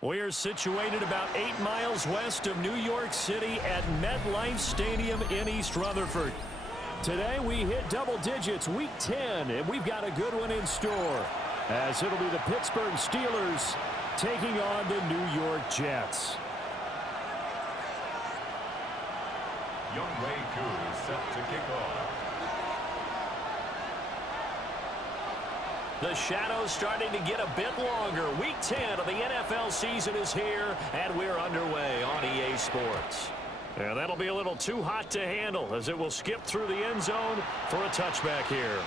We're situated about 8 miles west of New York City at MetLife Stadium in East Rutherford. Today we hit double digits, week 10, and we've got a good one in store, as it'll be the Pittsburgh Steelers taking on the New York Jets. Young Ray Koo is set to kick off. The shadows starting to get a bit longer. Week 10 of the NFL season is here, and we're underway on EA Sports. And that'll be a little too hot to handle as it will skip through the end zone for a touchback here.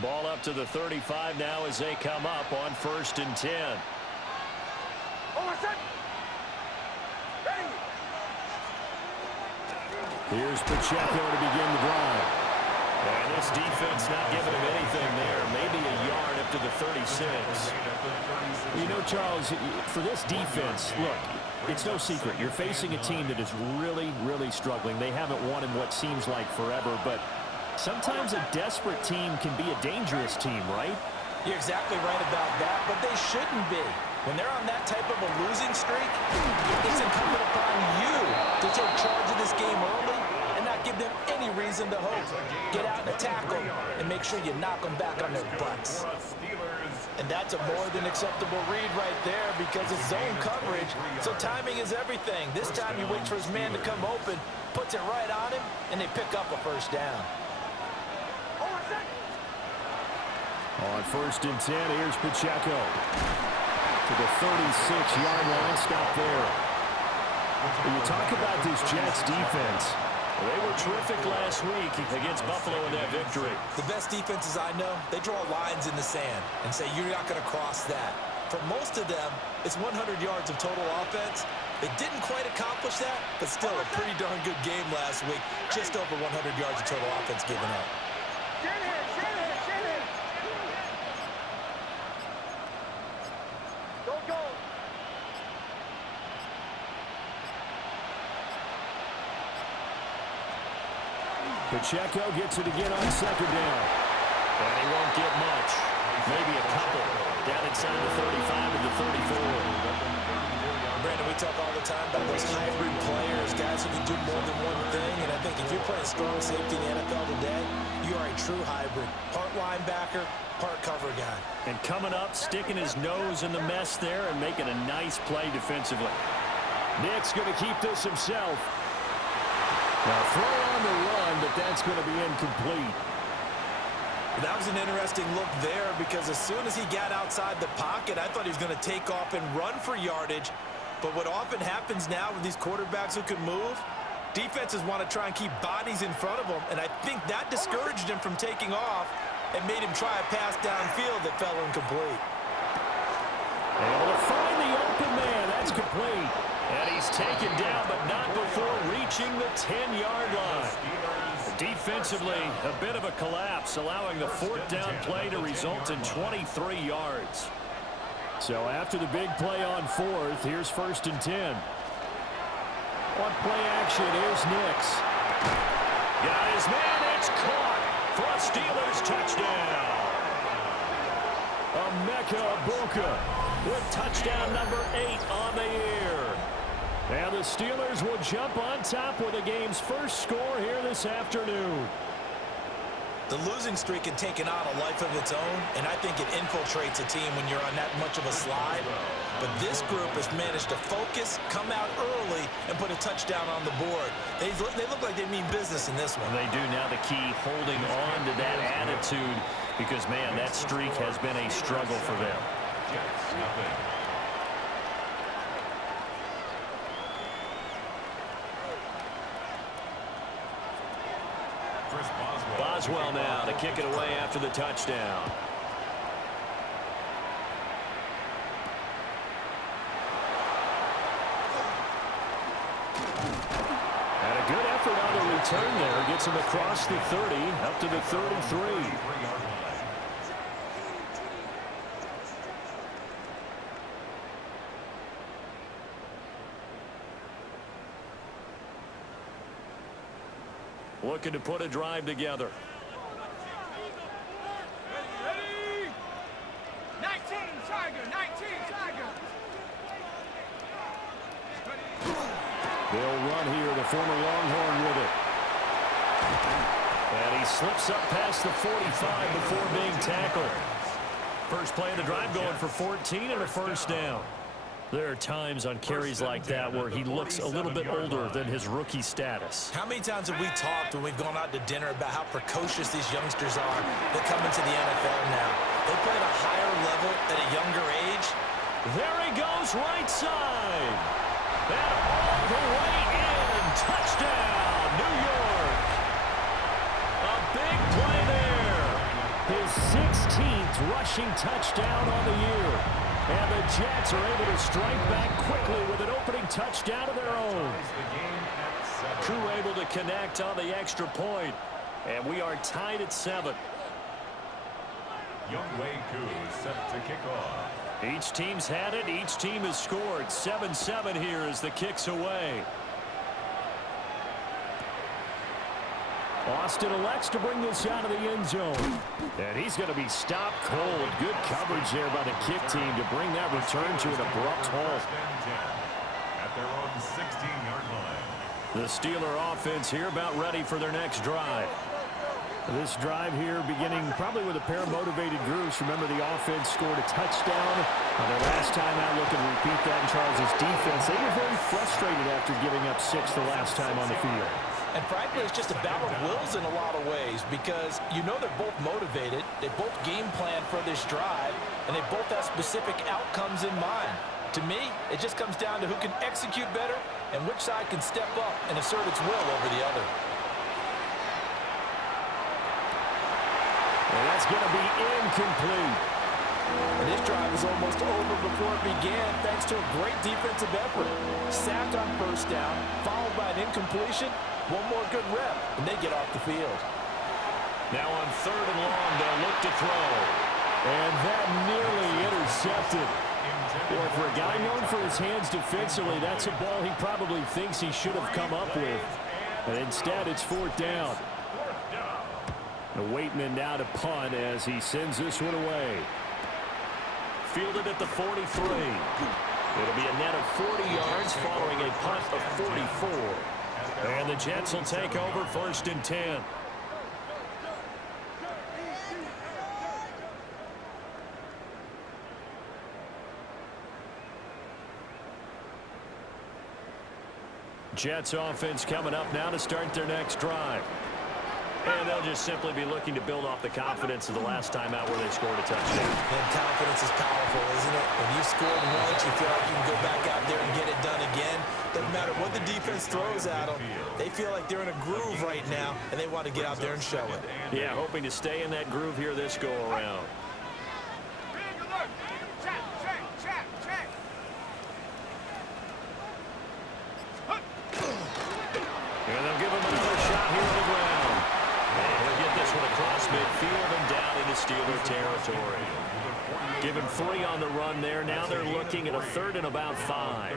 Ball up to the 35 now as they come up on 1st and 10. Here's Pacheco to begin the drive. And this defense not giving him anything there. Maybe a yard up to the 36. You know, Charles, for this defense, look, it's no secret. You're facing a team that is really, really struggling. They haven't won in what seems like forever, but sometimes a desperate team can be a dangerous team, right? You're exactly right about that, but they shouldn't be. When they're on that type of a losing streak, it's incumbent upon you to take charge of this game early and not give them any reason to hope. Get out and attack them and make sure you knock them back on their butts. And that's a more than acceptable read right there because it's zone coverage, so timing is everything. This time he waits for his man to come open, puts it right on him, and they pick up a first down. On 1st and 10, here's Pacheco. To the 36-yard line, stop there. When you talk about this Jets defense, they were terrific last week against Buffalo in that victory. The best defenses I know, they draw lines in the sand and say you're not going to cross that. For most of them, it's 100 yards of total offense. They didn't quite accomplish that, but still a pretty darn good game last week. Just over 100 yards of total offense given up. Pacheco gets it again on 2nd down. And he won't get much. Maybe a couple. Down inside the 35 and the 34. Brandon, we talk all the time about those hybrid players, guys who can do more than one thing. And I think if you're playing strong safety in the NFL today, you are a true hybrid. Part linebacker, part cover guy. And coming up, sticking his nose in the mess there and making a nice play defensively. Nick's going to keep this himself. Now throw on the run, but that's going to be incomplete. That was an interesting look there because as soon as he got outside the pocket, I thought he was going to take off and run for yardage. But what often happens now with these quarterbacks who can move, defenses want to try and keep bodies in front of them, and I think that discouraged him from taking off and made him try a pass downfield that fell incomplete. Able to find the open man. That's complete. And he's taken down, but not before reaching the 10-yard line. Defensively, a bit of a collapse, allowing the 4th down play to result in 23 yards. So after the big play on 4th, here's 1st and 10. On play action, here's Nix. Got his man, it's caught for a Steelers touchdown. Emeka Egbuka with touchdown number 8 on the year. And the Steelers will jump on top with the game's first score here this afternoon. The losing streak had taken on a life of its own, and I think it infiltrates a team when you're on that much of a slide. But this group has managed to focus, come out early, and put a touchdown on the board. They look like they mean business in this one. They do now. The key, holding on to that attitude, because, man, that streak has been a struggle for them. Boswell now to kick it away after the touchdown. And a good effort on the return there. Gets him across the 30, up to the 33. looking to put a drive together. Ready? 19 Tiger, 19 Tiger. They'll run here, the former Longhorn with it. And he slips up past the 45 before being tackled. First play of the drive going for 14 and a first down. There are times on carries like that where he looks a little bit older than his rookie status. How many times have we talked when we've gone out to dinner about how precocious these youngsters are that come into the NFL now? They play at a higher level at a younger age. There he goes, right side. And all the way in. Touchdown, New York. A big play there. His 16th rushing touchdown on the year. And the Jets are able to strike back quickly with an opening touchdown of their own. Crew able to connect on the extra point. And we are tied at 7. Young Wei Koo is set to kick off. Each team's had it. Each team has scored. 7-7 here as the kick's away. Austin elects to bring this out of the end zone. And he's going to be stopped cold. Good coverage there by the kick team to bring that return to an abrupt halt. At their own 16-yard line. The Steeler offense here about ready for their next drive. This drive here beginning probably with a pair of motivated groups. Remember, the offense scored a touchdown on their last time out. Looking to repeat that in Charles' defense. They were very frustrated after giving up 6 the last time on the field. And frankly, it's just a battle of wills in a lot of ways because you know they're both motivated. They both game plan for this drive, and they both have specific outcomes in mind. To me, it just comes down to who can execute better and which side can step up and assert its will over the other. And that's going to be incomplete. And this drive is almost over before it began thanks to a great defensive effort. Sacked on first down, followed by an incompletion. One more good rep, and they get off the field. Now on 3rd and long, they'll look to throw. And that nearly intercepted. Boy, for a guy known for his hands defensively, that's a ball he probably thinks he should have come up with. And instead, it's 4th down. Awaiting now to punt as he sends this one away. Fielded at the 43. It'll be a net of 40 yards following a punt of 44. And the Jets will take over 1st and 10. Jets offense coming up now to start their next drive. And they'll just simply be looking to build off the confidence of the last time out where they scored a touchdown. And confidence is powerful, isn't it? When you've scored once, you feel like you can go back out there and get it done again. Doesn't matter what the defense throws at them. They feel like they're in a groove right now, and they want to get out there and show it. Yeah, hoping to stay in that groove here this go-around. And they'll give him another shot here on the ground. And he'll get this one across midfield and down into Steeler territory. Give him 3 on the run there. Now they're looking at a 3rd and about 5.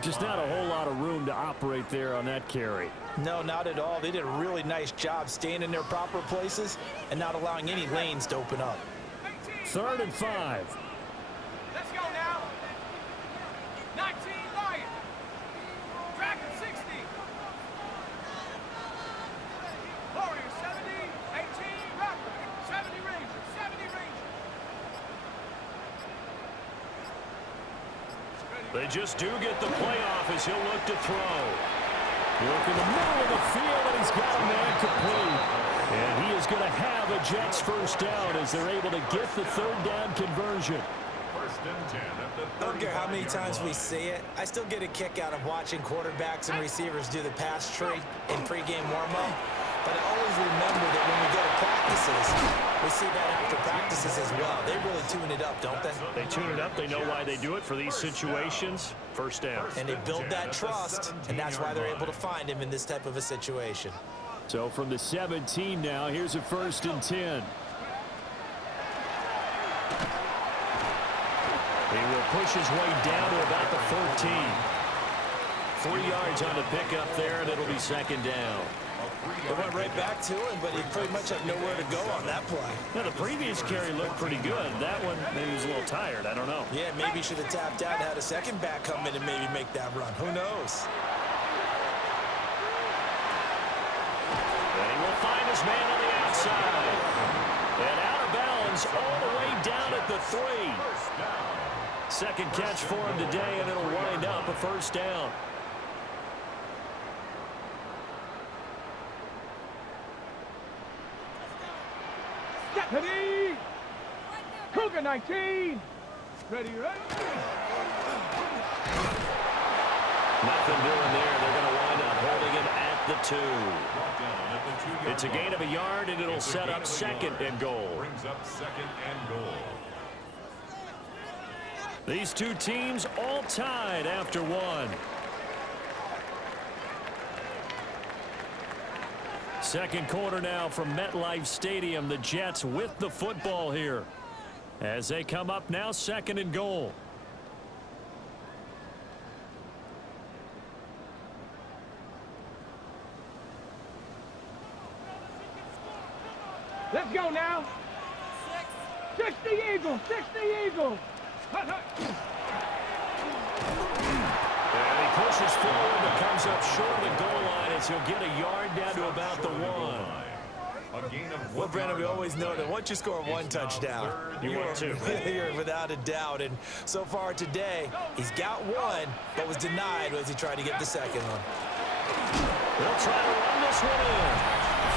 Just not a whole lot of room to operate there on that carry. No, not at all. They did a really nice job staying in their proper places and not allowing any lanes to open up. 3rd and 5. Let's go now. 19 Lion. Dragon 60. Warrior 70. 18 Raptor. 70 Ranger. 70 Ranger. They just do get the playoff as he'll look to throw. Look in the middle of the field, and he's got a man complete. And he is going to have a Jets first down as they're able to get the 3rd down conversion. 1st and 10 at the 35. I don't care how many times we see it. I still get a kick out of watching quarterbacks and receivers do the pass tree in pregame warm-up. But I always remember that when we go to practices, we see that after practices as well. They really tune it up, don't they? They tune it up. They know why they do it for these situations. First down. And they build that trust, and that's why they're able to find him in this type of a situation. So from the 17 now, here's a 1st and 10. He will push his way down to about the 14. 3 yards on the pickup there, and it'll be 2nd down. They went right back to him, but he pretty much had nowhere to go on that play. Now, the previous carry looked pretty good. That one, maybe he was a little tired. I don't know. Yeah, maybe he should have tapped out and had a second back come in and maybe make that run. Who knows? And he will find his man on the outside. And out of bounds all the way down at the 3. Second catch for him today, and it'll wind up a first down. Ready? Cougar 19. Ready, ready. Nothing doing there. They're going to wind up holding him at the 2. It's a gain of a yard, and it'll set up second and goal. Brings up second and goal. These two teams all tied after 1. Second quarter now from MetLife Stadium. The Jets with the football here as they come up now second and goal. Let's go now. 60 Eagles, 60 Eagles. Hut, hut. And he pushes forward but comes up short of the goal line as he'll get a yard down to about the 1. Well, Brandon, we always know that once you score one touchdown, want two. You're without a doubt. And so far today, he's got one, but was denied as he tried to get the second one. They'll try to run this one in.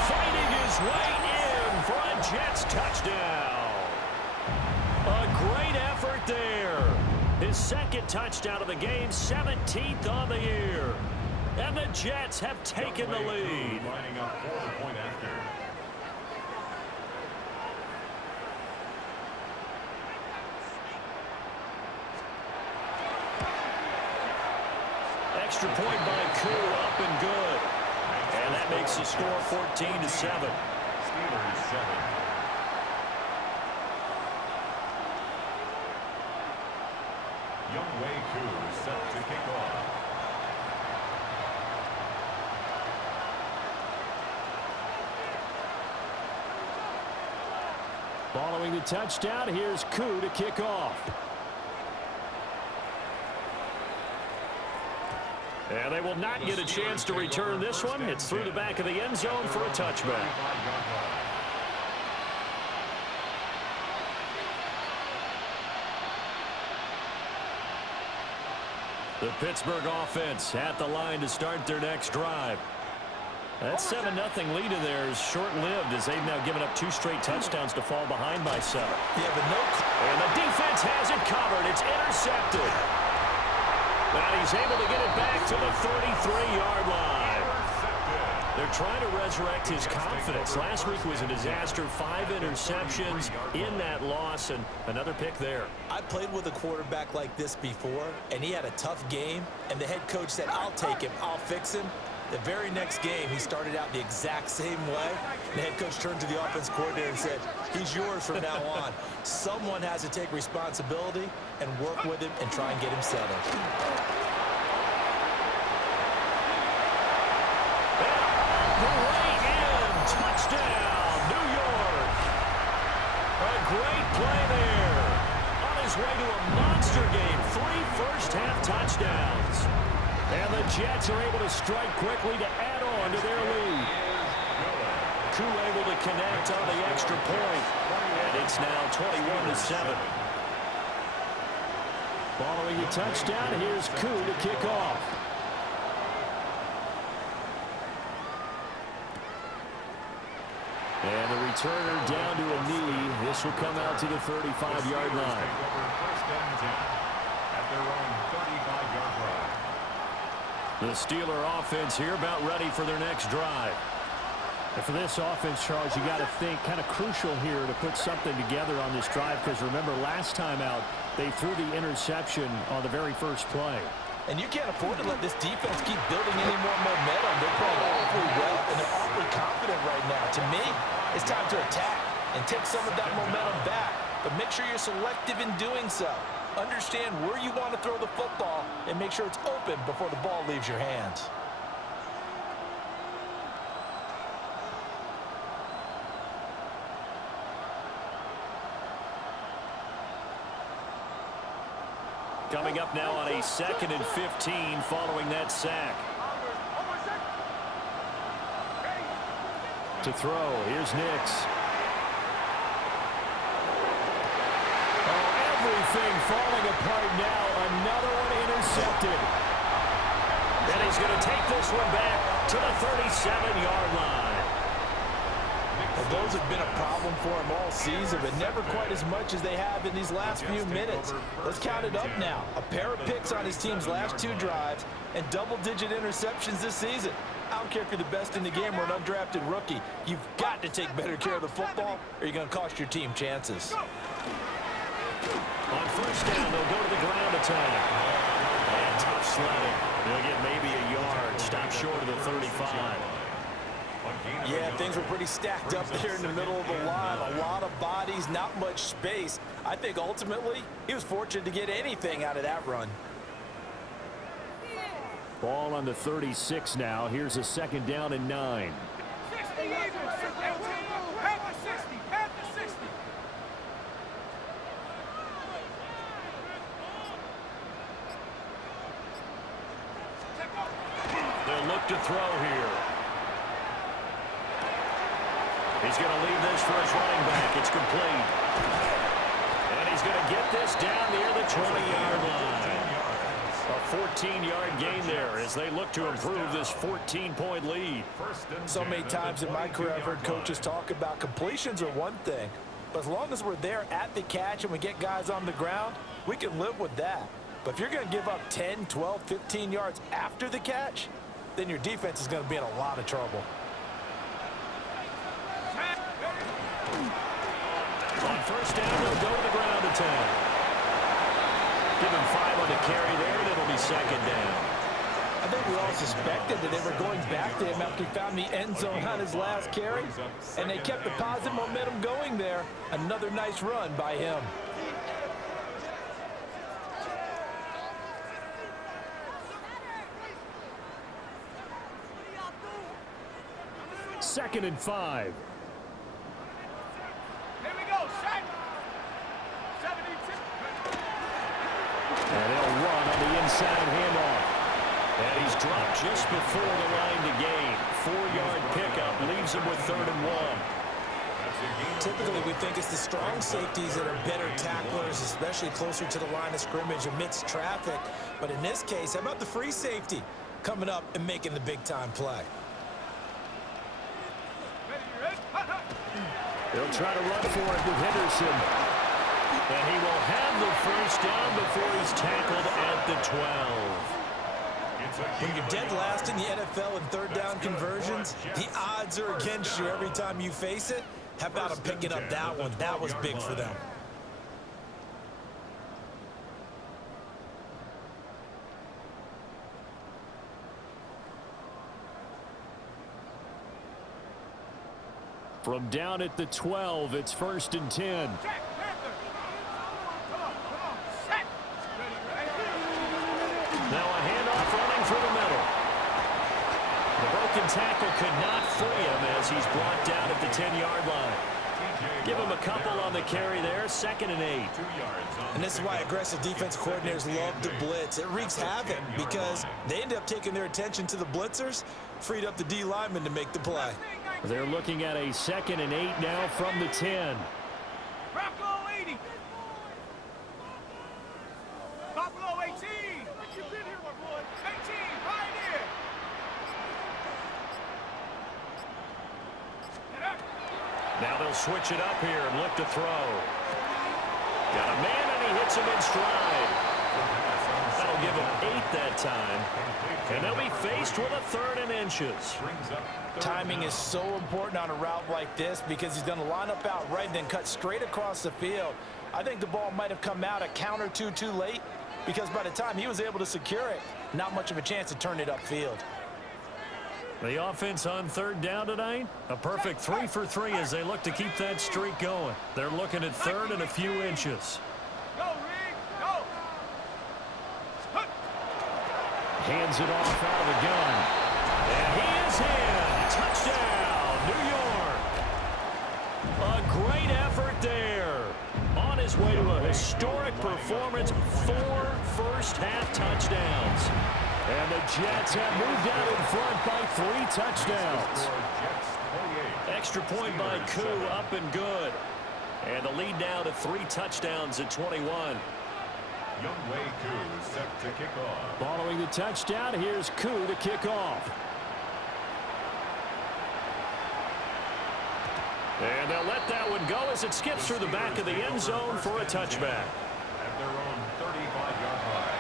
Fighting his way in for a Jets touchdown. A great effort there. His second touchdown of the game, 17th on the year. And the Jets have taken the lead. Lining up for the point after. Extra point by Koo, up and good. And that makes the score 14-7. Steelers 7. Young Wei Koo set to kick off. Following the touchdown, here's Koo to kick off. And they will not get a chance to return this one. It's through the back of the end zone for a touchback. The Pittsburgh offense at the line to start their next drive. That 7-0 lead in there is short-lived as they've now given up 2 straight touchdowns to fall behind by 7. Yeah, but no. And the defense has it covered. It's intercepted. And he's able to get it back to the 33-yard line. They're trying to resurrect his confidence. Last week was a disaster. 5 interceptions in that loss, and another pick there. I played with a quarterback like this before, and he had a tough game, and the head coach said, I'll take him, I'll fix him. The very next game, he started out the exact same way. The head coach turned to the offense coordinator and said, he's yours from now on. Someone has to take responsibility and work with him and try and get him settled. Way in, touchdown, New York. A great play there. On his way to a monster game, 3 first-half touchdowns. And the Jets are able to strike quickly to add on to their lead. Koo able to connect on the extra point. And it's now 21-7. Following the touchdown, here's Koo to kick off. And the returner down to a knee. This will come out to the 35-yard line. First and 10 at their own 35-yard line. The Steeler offense here about ready for their next drive. And for this offense, Charles, you got to think kind of crucial here to put something together on this drive, because remember last time out they threw the interception on the very first play. And you can't afford to let this defense keep building any more momentum. They're playing awfully well, and they're awfully confident right now. To me, it's time to attack and take some of that momentum back. But make sure you're selective in doing so. Understand where you want to throw the football and make sure it's open before the ball leaves your hands. Coming up now on a 2nd and 15 following that sack. To throw, here's Nix. Oh, everything falling apart now. Another one intercepted. And he's going to take this one back to the 37-yard line. Well, those have been a problem for him all season, but never quite as much as they have in these last few minutes. Let's count it up now. A pair of picks on his team's last 2 drives and double-digit interceptions this season. I don't care if you're the best in the game or an undrafted rookie. You've got to take better care of the football or you're going to cost your team chances. On first down, they'll go to the ground attack. And tough sledding. They'll get maybe a yard. Stop short of the 35. Yeah, things were pretty stacked up there in the middle of the line. A lot of bodies, not much space. I think ultimately he was fortunate to get anything out of that run. Ball on the 36 now. Here's a 2nd down and 9. 60 Eagles. Pat the 60. Pat the 60. They'll look to throw here. He's going to leave this for his running back. It's complete. And he's going to get this down near the 20-yard line. A 14-yard gain there as they look to improve this 14-point lead. So many times in my career I've heard coaches talk about completions are one thing, but as long as we're there at the catch and we get guys on the ground, we can live with that. But if you're going to give up 10, 12, 15 yards after the catch, then your defense is going to be in a lot of trouble. On first down, they'll go to the ground attack. Give him 5 on the carry there, and it'll be 2nd down. I think we all suspected that they were going back to him after he found the end zone on his last carry, and they kept the positive momentum going there. Another nice run by him. Second and 5. Here we go. Set. 72. And they'll run on the inside handoff. And he's dropped just before the line to gain. 4-yard pickup leaves him with 3rd and 1. Typically, we think it's the strong safeties that are better tacklers, especially closer to the line of scrimmage amidst traffic. But in this case, how about the free safety coming up and making the big-time play? They'll try to run for it with Henderson. And he will have the first down before he's tackled at the 12. When you're dead last in the NFL in 3rd down conversions, the odds are against you every time you face it. How about him picking up that one? That was big for them. From down at the 12, it's 1st and 10. Now a handoff running through the middle. The broken tackle could not free him as he's brought down at the 10-yard line. Give him a couple on the carry there, 2nd and 8. And this is why aggressive defense coordinators love to blitz. It wreaks havoc because they end up taking their attention to the blitzers, freed up the D lineman to make the play. They're looking at a 2nd and 8 now from the 10. Bronco 80. Buffalo 18. You've been here, my boy. 18. Pioneer. Now they'll switch it up here and look to throw. Got a man, and he hits him in stride. That'll give him 8 that time. And they'll be faced with a 3rd and inches. Timing is so important on a route like this because he's going to line up out right and then cut straight across the field. I think the ball might have come out a count or two too late because by the time he was able to secure it, not much of a chance to turn it upfield. The offense on 3rd down tonight, a perfect 3 for 3 as they look to keep that streak going. They're looking at 3rd and a few inches. Go, Reed. Go. Hands it off out of the gun. And he is in. Touchdown, New York. A great effort there. On on his way to a historic performance, 4 first-half touchdowns. And the Jets have moved out in front by 3 touchdowns. Extra point by Koo, up and good. And the lead now to 3 touchdowns at 21. Youngway Koo is set to kick off. Following the touchdown, here's Koo to kick off. And they'll let that one go as it skips through the back of the end zone for a touchback. At their own 35-yard line.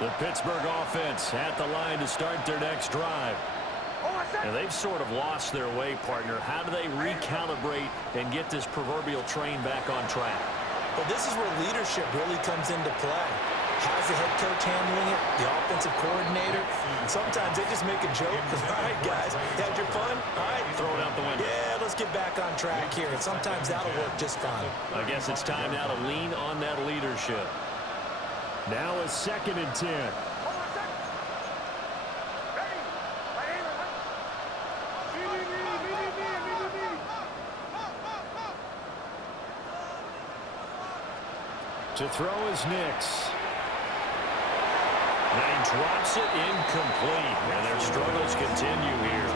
The Pittsburgh offense at the line to start their next drive. And they've sort of lost their way, partner. How do they recalibrate and get this proverbial train back on track? Well, this is where leadership really comes into play. How's the head coach handling it? The offensive coordinator? Sometimes they just make a joke. All right, guys, you had your fun? All right. Throw it out the window. Yeah, let's get back on track here. And sometimes that'll work just fine. I guess it's time now to lean on that leadership. Now a 2nd and 10. To throw is Nix. And he drops it incomplete. And their struggles continue here.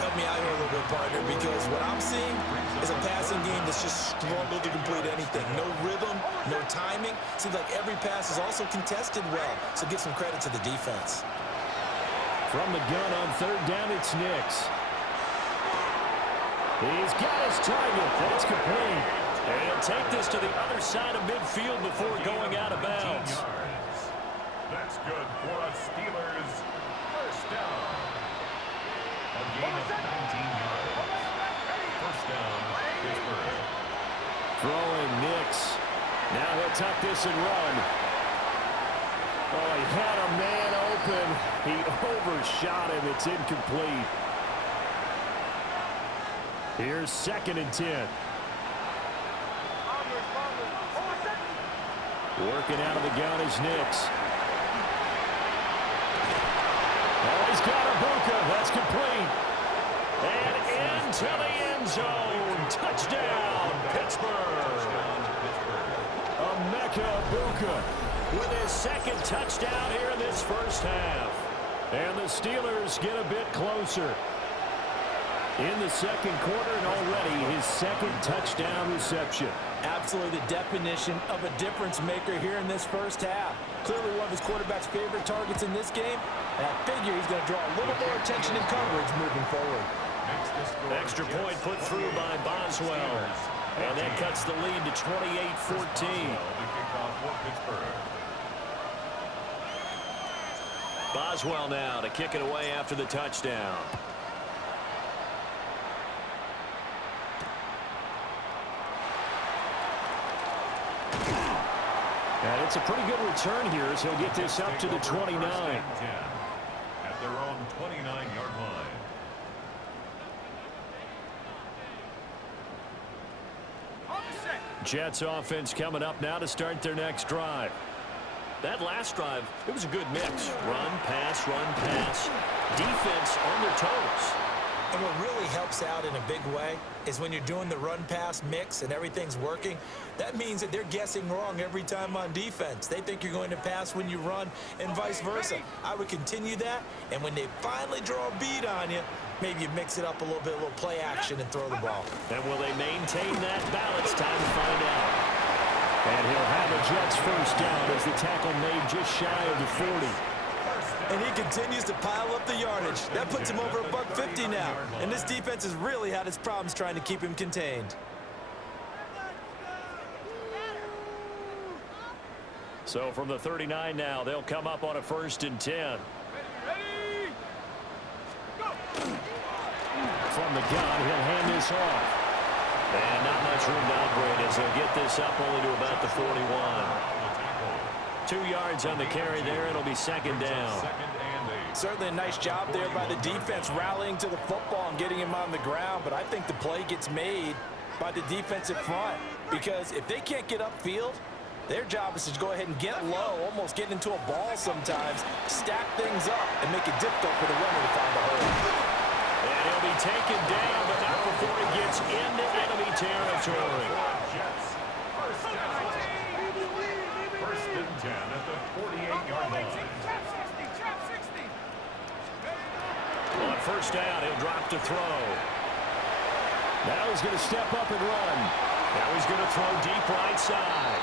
Help me out here a little bit, partner, because what I'm seeing is a passing game that's just struggled to complete anything. No rhythm, no timing. Seems like every pass is also contested well. So give some credit to the defense. From the gun on 3rd down, it's Nix. He's got his target. That's complete. And he'll take this to the other side of midfield before going out of bounds. That's good for a Steelers first down. A gain of 19 yards. First down, Pittsburgh. Throwing Nix. Now he'll tuck this and run. Oh, he had a man open. He overshot him. It's incomplete. Here's 2nd and 10. Working out of the gun is Nix. Oh, he's got Ibuka. That's complete. And into the end zone. Touchdown, Pittsburgh. Emeka Ibuka with his 2nd touchdown here in this first half. And the Steelers get a bit closer. In the 2nd quarter, and already his 2nd touchdown reception. Absolutely the definition of a difference maker here in this first half. Clearly one of his quarterback's favorite targets in this game. And I figure he's going to draw a little more attention and coverage moving forward. Extra point put through by Boswell. And that cuts the lead to 28-14. Boswell now to kick it away after the touchdown. And it's a pretty good return here as he'll get this up to the 29. At their own 29-yard line. Jets offense coming up now to start their next drive. That last drive, it was a good mix. Run, pass, defense on their toes. And what really helps out in a big way is when you're doing the run-pass mix and everything's working, that means that they're guessing wrong every time on defense. They think you're going to pass when you run and vice versa. I would continue that, and when they finally draw a beat on you, maybe you mix it up a little bit, a little play action and throw the ball. And will they maintain that balance? Time to find out. And he'll have a Jets first down as the tackle made just shy of the 40. And he continues to pile up the yardage. That puts him over $150 now. And this defense has really had its problems trying to keep him contained. So from the 39 now, they'll come up on a 1st and 10. From the gun, he'll hand this off. And not much room to operate as he'll get this up only to about the 41. 2 yards on the carry there. It'll be 2nd down. Certainly a nice job there by the defense rallying to the football and getting him on the ground. But I think the play gets made by the defensive front. Because if they can't get upfield, Their job is to go ahead and get low, almost get into a ball sometimes, stack things up, and make it difficult for the runner to find a hole. And he'll be taken down, but not before he gets into enemy territory. First and 10 at the 48-yard line. On first down, he'll drop to throw. Now he's going to step up and run. Now he's going to throw deep right side.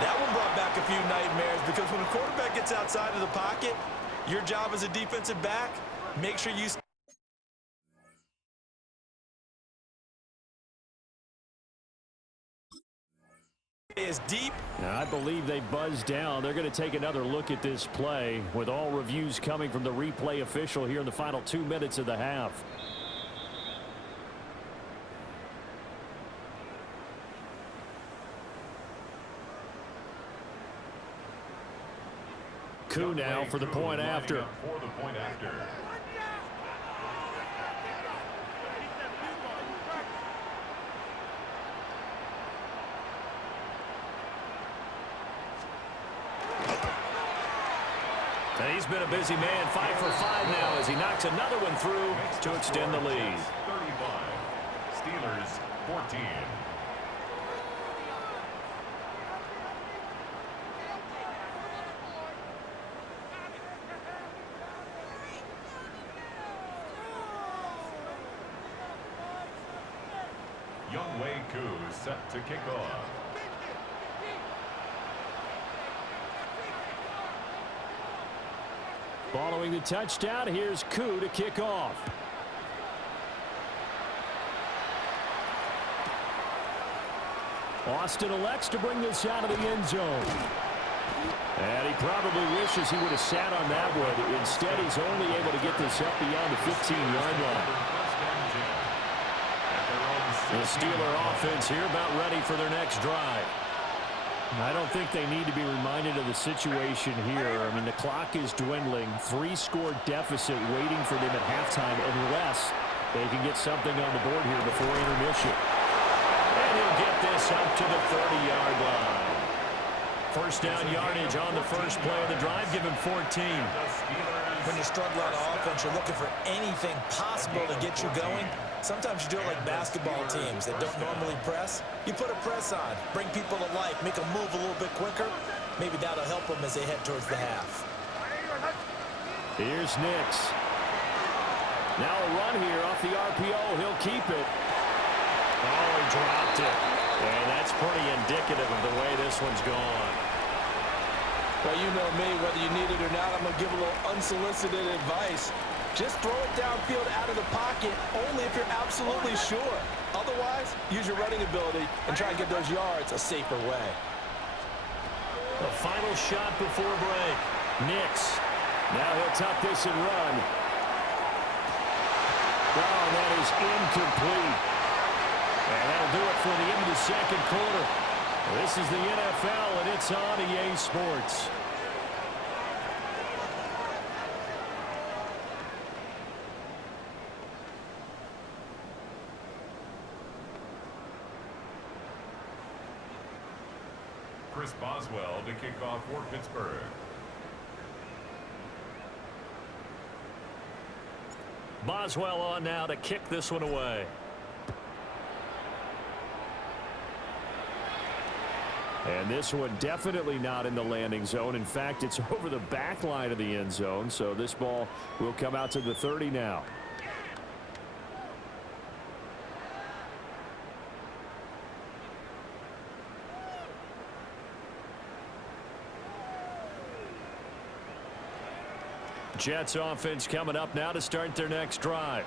That one brought back a few nightmares because when a quarterback gets outside of the pocket, your job as a defensive back, make sure you is deep. Now, I believe they buzzed down. They're going to take another look at this play with all reviews coming from the replay official here in the final 2 minutes of the half. Koo now for the point after. And he's been a busy man, 5 for 5 now as he knocks another one through to extend the lead. 35. Steelers 14. Younghoe Koo set to kick off. Following the touchdown, here's Koo to kick off. Austin elects to bring this out of the end zone. And he probably wishes he would have sat on that one. Instead, he's only able to get this up beyond the 15-yard line. The Steeler offense here about ready for their next drive. I don't think they need to be reminded of the situation here. I mean, the clock is dwindling. 3-score deficit waiting for them at halftime unless they can get something on the board here before intermission. And he'll get this up to the 30-yard line. First down yardage on the first play of the drive. Give him 14. When you struggle on offense, you're looking for anything possible to get you going. Sometimes you do it like basketball teams that don't normally press. You put a press on, bring people to life, make them move a little bit quicker. Maybe that'll help them as they head towards the half. Here's Nix. Now a run here off the RPO. He'll keep it. Oh, he dropped it. And that's pretty indicative of the way this one's gone. Well, you know me, whether you need it or not, I'm going to give a little unsolicited advice. Just throw it downfield out of the pocket only if you're absolutely sure. Otherwise, use your running ability and try and get those yards a safer way. The final shot before break. Nix. Now he'll tuck this and run. Oh, that is incomplete. And that'll do it for the end of the second quarter. This is the NFL, and it's on EA Sports. Chris Boswell to kick off for Pittsburgh. Boswell on now to kick this one away. And this one definitely not in the landing zone. In fact, it's over the back line of the end zone. So this ball will come out to the 30 now. Jets offense coming up now to start their next drive.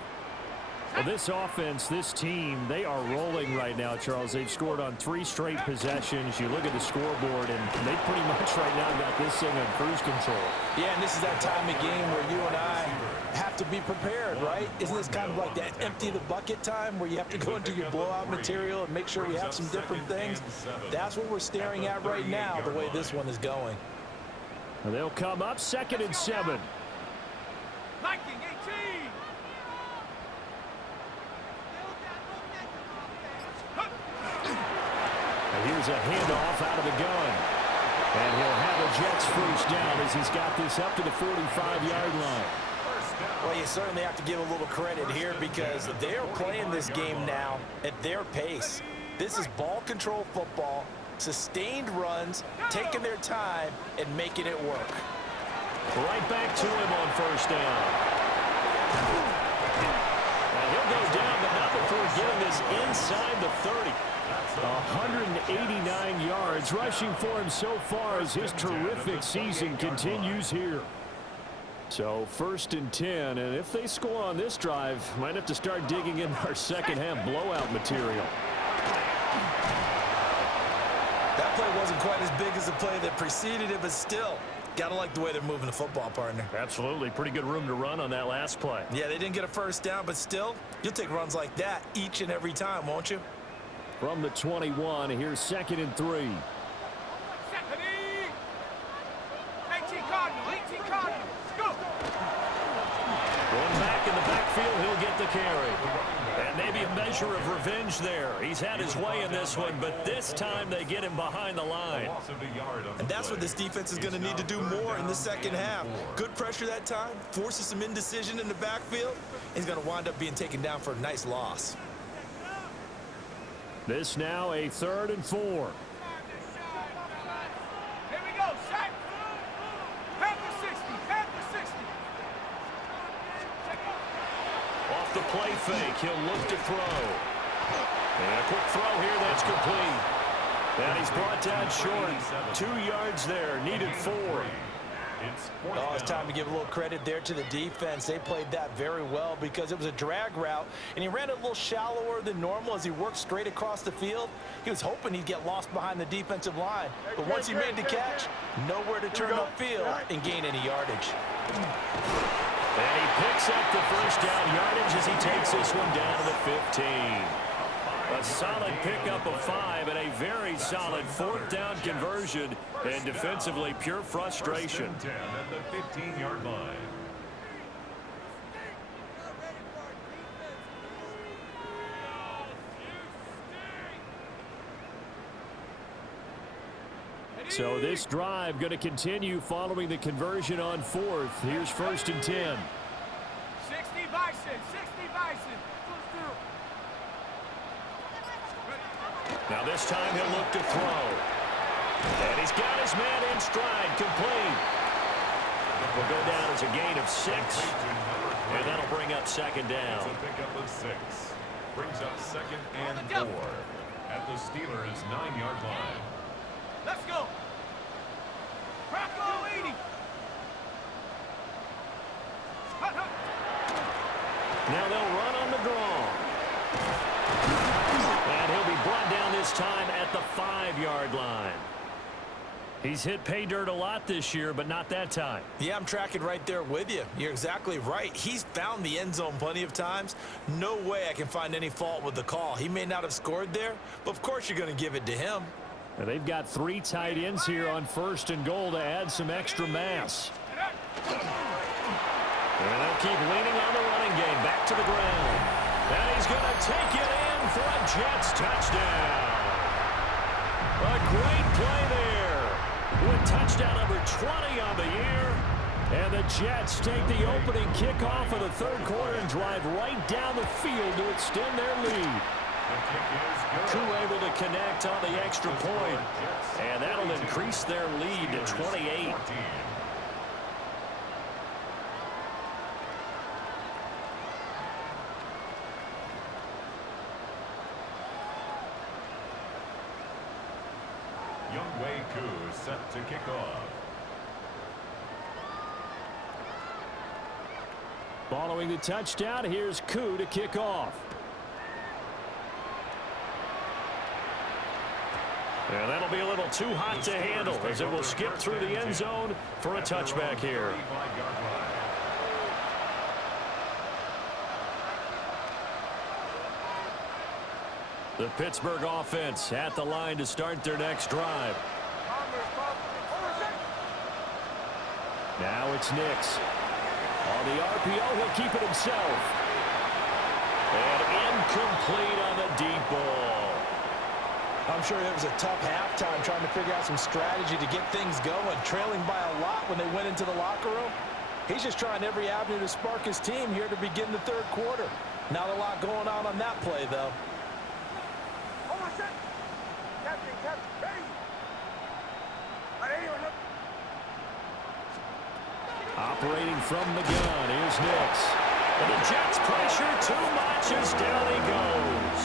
Well, this offense, this team, they are rolling right now, Charles. They've scored on 3 straight possessions. You look at the scoreboard, and they pretty much right now got this thing on cruise control. Yeah, and this is that time of game where you and I have to be prepared, right? Isn't this kind of like that empty the bucket time where you have to go into your blowout material and make sure we have some different things? That's what we're staring at right now, the way this one is going. And they'll come up 2nd and 7. Viking 18! And here's a handoff out of the gun. And he'll have a Jets first down as he's got this up to the 45-yard line. Well, you certainly have to give a little credit here because they're playing this game now at their pace. This is ball control football, sustained runs, taking their time, and making it work. Right back to him on first down. And he'll go down, but not before getting this inside the 30. 189 yards rushing for him so far as his terrific season continues here. So first and 10, and if they score on this drive, might have to start digging in our second half blowout material. That play wasn't quite as big as the play that preceded it, but still, gotta like the way they're moving the football, partner. Absolutely. Pretty good room to run on that last play. Yeah, they didn't get a first down, but still, you'll take runs like that each and every time, won't you? From the 21, here's 2nd and 3. 18 Cardinal, 18 Cardinal. Go! Going back in the backfield, he'll get the carry. And maybe a measure of revenge there. He's had his way in this one, but this time they get him behind the line. And that's what this defense is going to need to do more in the second half. Good pressure that time, forces some indecision in the backfield. He's going to wind up being taken down for a nice loss. This now a 3rd and 4. Here we go, sack. Panther 60, Panther 60. Off the play fake, he'll look to throw. And a quick throw here that's complete. And he's brought down short. 2 yards there, needed 4. Oh, it's time to give a little credit there to the defense. They played that very well because it was a drag route, and he ran it a little shallower than normal as he worked straight across the field. He was hoping he'd get lost behind the defensive line, but once he made the catch, nowhere to turn upfield and gain any yardage. And he picks up the first down yardage as he takes this one down to the 15. A solid pickup of 5 and a very solid 4th down conversion, and defensively pure frustration. At the 15-yard line. So this drive going to continue following the conversion on 4th. Here's 1st and 10. 60 Bison, 60 Bison. Now this time he'll look to throw. And he's got his man in stride, complete. Will go down as a gain of 6. And that'll bring up 2nd down. It's a pickup of 6. Brings up 2nd and 4 at the Steelers' 9-yard line. Let's go. Rocco 80. Now they'll run on the draw. And he'll be brought down this time at the 5-yard line. He's hit pay dirt a lot this year, but not that time. Yeah, I'm tracking right there with you. You're exactly right. He's found the end zone plenty of times. No way I can find any fault with the call. He may not have scored there, but of course you're going to give it to him. And they've got 3 tight ends here on 1st and goal to add some extra mass. And they'll keep leaning on the running game. Back to the ground. And he's going to take it in for a Jets touchdown. A great play there. With touchdown number 20 on the year. And the Jets take the opening kickoff of the 3rd quarter and drive right down the field to extend their lead. Crew able to connect on the extra point. And that'll increase their lead to 28. Youngway Koo set to kick off. Following the touchdown, here's Koo to kick off. And that'll be a little too hot to handle as it will skip through the end zone for a touchback here. The Pittsburgh offense at the line to start their next drive. Now it's Nix. On the RPO, he'll keep it himself. And incomplete on the deep ball. I'm sure it was a tough halftime trying to figure out some strategy to get things going, trailing by a lot when they went into the locker room. He's just trying every avenue to spark his team here to begin the third quarter. Not a lot going on that play, though. Operating from the gun, here's Nix. And the Jets pressure too much as down he goes.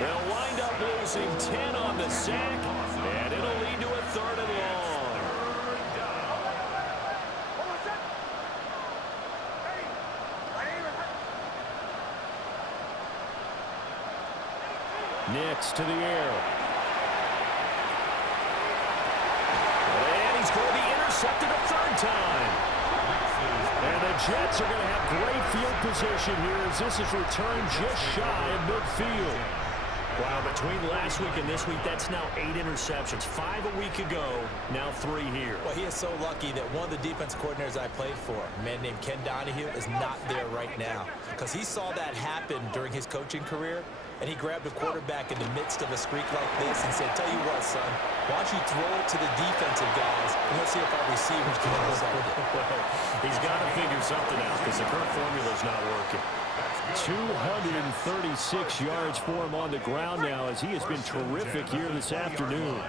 They'll wind up losing 10 on the sack, and it'll lead to a 3rd and long. Nix to the air. And he's going to be intercepted a 3rd time. And the Jets are going to have great field position here as this is returned just shy of midfield. Wow, between last week and this week, that's now 8 interceptions. 5 a week ago, now 3 here. Well, he is so lucky that one of the defense coordinators I played for, a man named Ken Donahue, is not there right now. Because he saw that happen during his coaching career, and he grabbed a quarterback in the midst of a streak like this and said, tell you what, son, why don't you throw it to the defensive guys, and let's see if our receivers can intercept it. He's got to figure something out because the current formula's not working. 236 yards for him on the ground now as he has been terrific here this afternoon.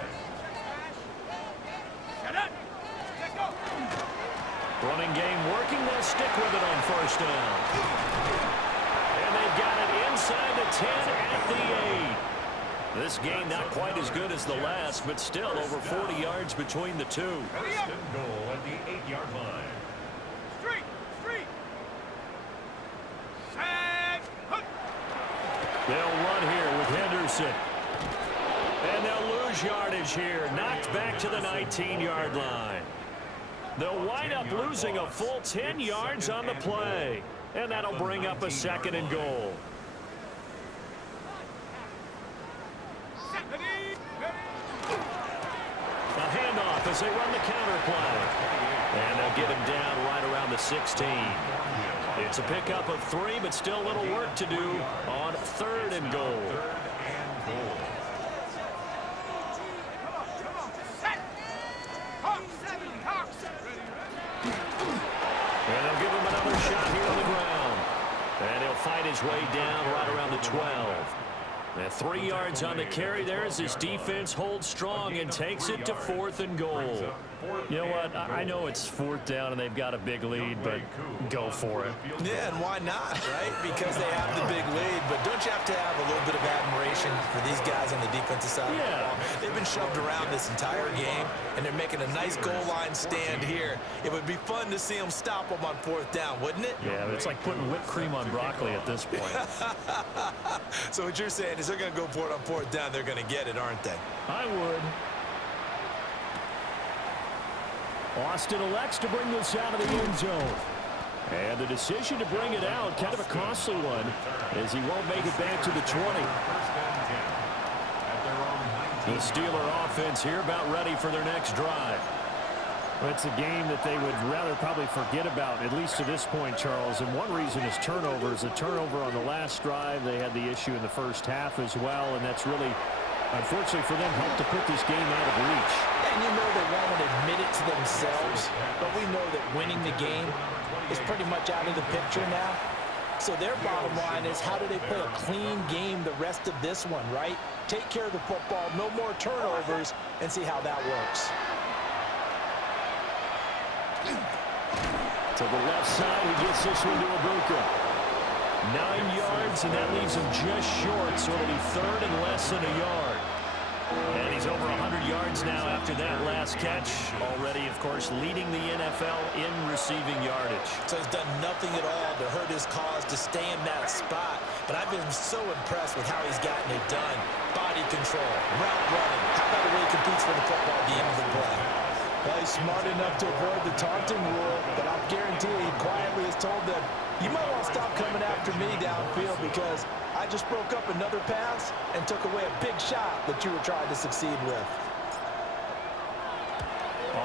Running game working. They'll stick with it on 1st down. And they've got it inside the 10 at the 8. This game not quite as good as the last, but still over 40 yards between the two. 1st and goal at the 8-yard line. They'll run here with Henderson. And they'll lose yardage here. Knocked back to the 19-yard line. They'll wind up losing a full 10 yards on the play. And that'll bring up a 2nd and goal. A handoff as they run the counter play. And they'll get him down right around the 16. It's a pickup of 3, but still a little work to do on 3rd and goal. And they'll give him another shot here on the ground. And he'll fight his way down right around the 12. And 3 yards on the carry there as his defense holds strong and takes it to 4th and goal. You know what? I know it's 4th down and they've got a big lead, but go for it. Yeah, and why not, right? Because they have the big lead. But don't you have to have a little bit of admiration for these guys on the defensive side of the ball? They've been shoved around this entire game, and they're making a nice goal line stand here. It would be fun to see them stop them on 4th down, wouldn't it? Yeah, it's like putting whipped cream on broccoli at this point. So what you're saying is they're going to go for it on 4th down. They're going to get it, aren't they? I would. Austin elects to bring this out of the end zone. And the decision to bring it out, kind of a costly one, as he won't make it back to the 20. The Steeler offense here about ready for their next drive. It's a game that they would rather probably forget about, at least to this point, Charles. And one reason is turnovers. A turnover on the last drive. They had the issue in the first half as well, and that's really, unfortunately for them, helped to put this game out of reach. And you know they won't admit it to themselves, but we know that winning the game is pretty much out of the picture now. So their bottom line is, how do they play a clean game the rest of this one, right? Take care of the football, no more turnovers, and see how that works. To the left side, he gets this one to Ibuka. 9 yards, and that leaves him just short, so it'll be 3rd and less than a yard. And he's over 100 yards now after that last catch. Already, of course, leading the NFL in receiving yardage. So he's done nothing at all to hurt his cause to stay in that spot. But I've been so impressed with how he's gotten it done. Body control, route running. How about the way he competes for the football at the end of the play? Well, he's smart enough to avoid the taunting rule, but I'll guarantee he quietly has told them, you might want to stop coming after me downfield because I just broke up another pass and took away a big shot that you were trying to succeed with.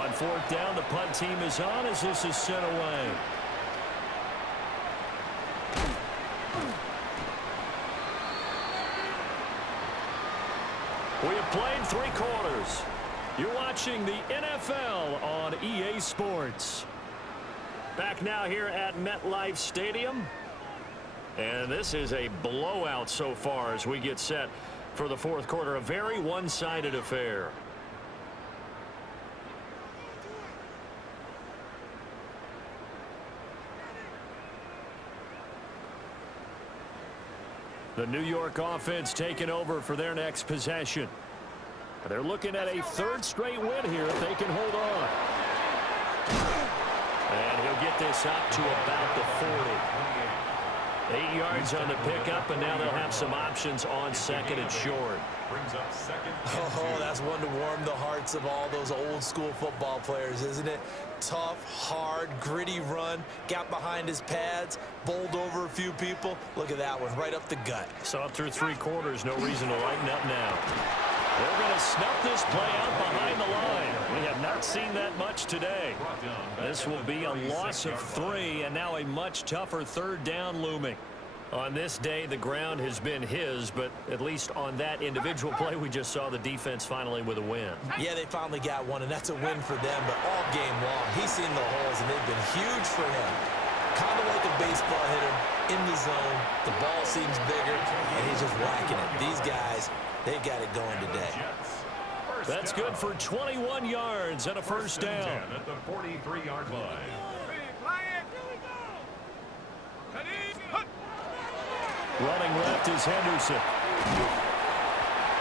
On 4th down, the punt team is on as this is sent away. We have played 3 quarters. You're watching the NFL on EA Sports. Back now here at MetLife Stadium. And this is a blowout so far as we get set for the fourth quarter. A very one-sided affair. The New York offense taking over for their next possession. They're looking at a 3rd straight win here if they can hold on. And he'll get this up to about the 40. 8 yards on the pickup, and now they'll have some options on 2nd and short. Oh, that's one to warm the hearts of all those old school football players, isn't it? Tough, hard, gritty run, got behind his pads, bowled over a few people. Look at that one, right up the gut. Saw through 3 quarters, no reason to lighten up now. They're going to snuff this play out behind the line. We have not seen that much today. This will be a loss of 3, and now a much tougher 3rd down looming. On this day, the ground has been his, but at least on that individual play, we just saw the defense finally with a win. Yeah, they finally got one, and that's a win for them, but all game long, he's seen the holes, and they've been huge for him. Kind of like a baseball hitter in the zone. The ball seems bigger, and he's just whacking it. These guys, they got it going today. That's good for 21 yards and a 1st down. At the 43-yard line. Running left is Henderson.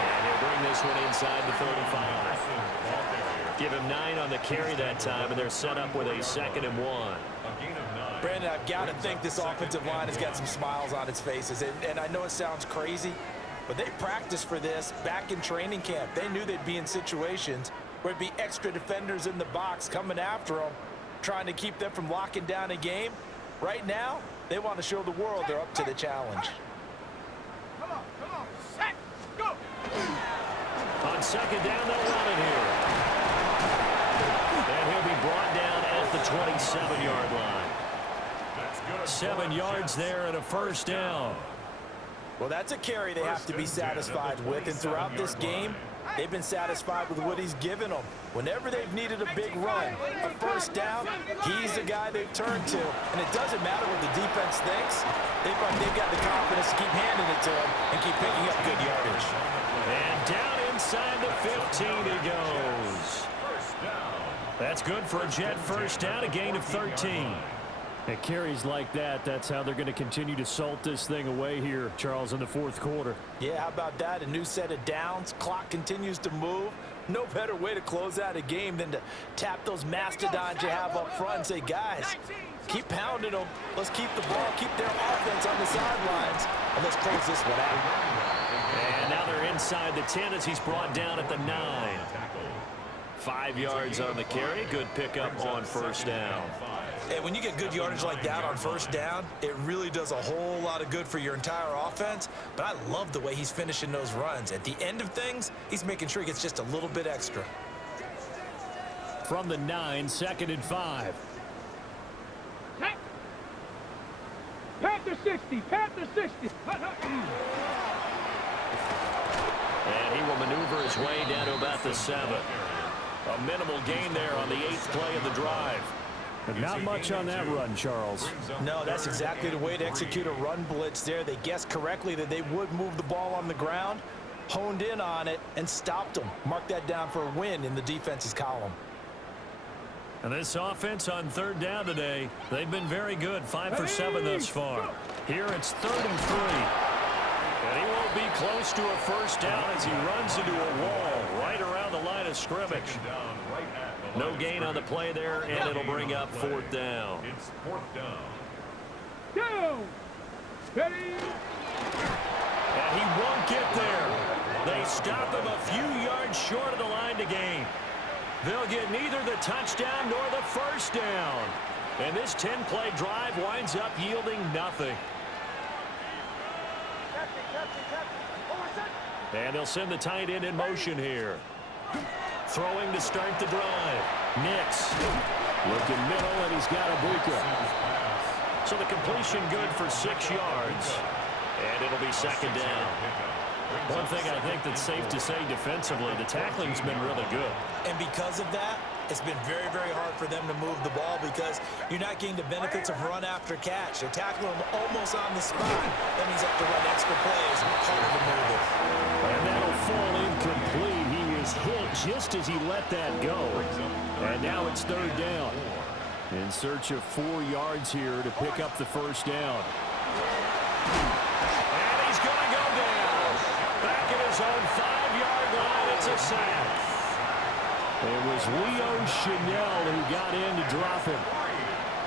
And he'll bring this one inside the 35. Give him 9 on the carry that time, and they're set up with a 2nd and 1. Brandon, I've got to think this offensive line has got some smiles on its faces. And I know it sounds crazy, but they practiced for this back in training camp. They knew they'd be in situations where it'd be extra defenders in the box coming after them, trying to keep them from locking down a game. Right now, they want to show the world they're up to the challenge. Come on, set, go! On 2nd down, they'll run it here. And he'll be brought down at the 27-yard line. 7 yards there and a 1st down. Well, that's a carry they have to be satisfied with, and throughout this game, they've been satisfied with what he's given them. Whenever they've needed a big run, a 1st down, he's the guy they've turned to. And it doesn't matter what the defense thinks. They've got the confidence to keep handing it to him and keep picking up good yardage. And down inside the 15 he goes. That's good for a Jet 1st down, a gain of 13. At carries like that, that's how they're going to continue to salt this thing away here, Charles, in the 4th quarter. Yeah, how about that? A new set of downs. Clock continues to move. No better way to close out a game than to tap those mastodons you have up front and say, guys, keep pounding them. Let's keep the ball, keep their offense on the sidelines, and let's close this one out. And now they're inside the 10 as he's brought down at the 9. 5 yards on the carry. Good pickup on 1st down. And when you get good yardage like that on 1st down, it really does a whole lot of good for your entire offense. But I love the way he's finishing those runs. At the end of things, he's making sure he gets just a little bit extra. From the 9, 2nd and 5. Panther 60, Panther 60. And he will maneuver his way down to about the 7. A minimal gain there on the 8th play of the drive. And not much on that run, Charles. No, that's exactly the way to execute a run blitz there. They guessed correctly that they would move the ball on the ground, honed in on it, and stopped them. Mark that down for a win in the defense's column. And this offense on 3rd down today, they've been very good. 5 for 7 thus far. Here it's 3rd and 3. And he won't be close to a 1st down as he runs into a wall right around the line of scrimmage. No gain on the play there, and it'll bring up 4th down. It's 4th down. Down. Ready. And he won't get there. They stop him a few yards short of the line to gain. They'll get neither the touchdown nor the 1st down. And this 10-play drive winds up yielding nothing. And they'll send the tight end in motion here. Throwing to start the drive. Nix. Looking middle, and he's got Ibuka. So the completion good for 6 yards. And it'll be 2nd down. One thing I think that's safe to say defensively, the tackling's been really good. And because of that, it's been very, very hard for them to move the ball because you're not getting the benefits of run after catch. They're tackling them almost on the spot. That means you have to run extra plays, harder to move it. And that'll fall incomplete. He was hit just as he let that go. And now it's third down. In search of 4 yards here to pick up the first down. And he's going to go down. Back at his own 5-yard line. It's a sack. It was Leo Chanel who got in to drop him.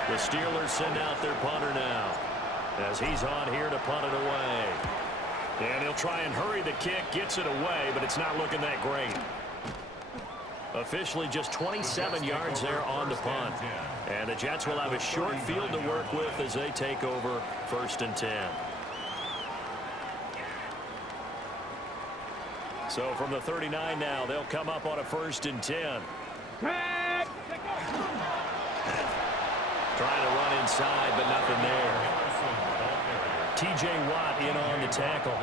The Steelers send out their punter now as he's on here to punt it away. And he'll try and hurry the kick, gets it away, but it's not looking that great. Officially just 27 yards there on the punt. And the Jets will have a short field to work with as they take over 1st and 10. So from the 39 now, they'll come up on a 1st and 10. Trying to run inside, but nothing there. T.J. Watt in on the tackle.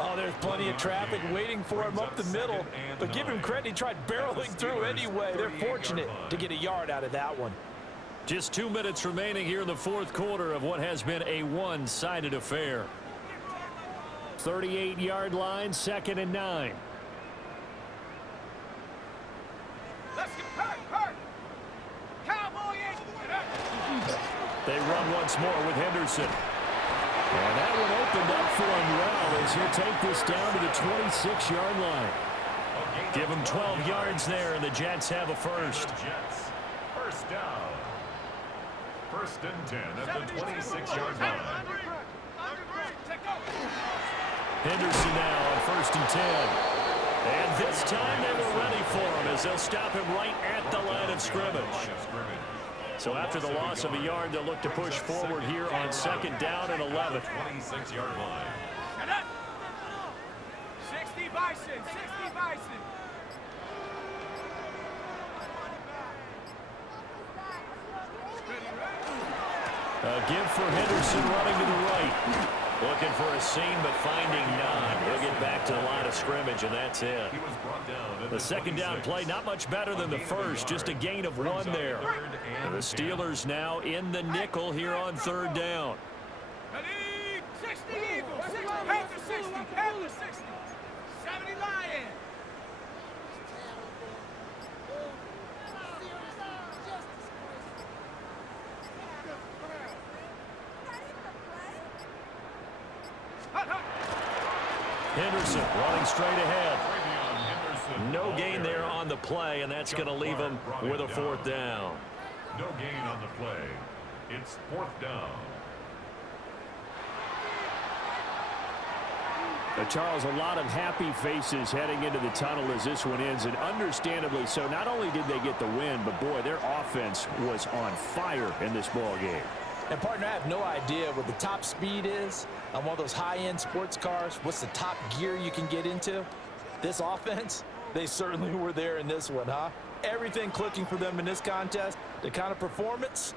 Oh, there's plenty of traffic waiting for him up the middle. But give him credit, he tried barreling through anyway. They're fortunate to get a yard out of that one. Just 2 minutes remaining here in the 4th quarter of what has been a one-sided affair. 38-yard line, 2nd and 9. Let's get hurt. Cowboy. They run once more with Henderson. And that one opened up for him well as he'll take this down to the 26-yard line. Give him 12 yards there, and the Jets have a first. First down. 1st and 10 at the 26-yard line. Henderson now on 1st and 10. And this time they were ready for him as they'll stop him right at the line of scrimmage. So after the loss of a yard, they'll look to push forward here on 2nd down and 11. 26-yard line. 60 Bison. A give for Henderson running to the right. Looking for a seam, but finding none. He'll get back to the line of scrimmage, and that's it. The 2nd down play, not much better than the first, just a gain of 1 there. And the Steelers now in the nickel here on 3rd down. 60 Eagles. 60. 70 Lions. Henderson running straight ahead. No gain there on the play, and that's going to leave him with a 4th down. No gain on the play. It's 4th down. Charles, a lot of happy faces heading into the tunnel as this one ends, and understandably so. Not only did they get the win, but boy, their offense was on fire in this ball game. And, partner, I have no idea what the top speed is on one of those high-end sports cars. What's the top gear you can get into? This offense, they certainly were there in this one, huh? Everything clicking for them in this contest. The kind of performance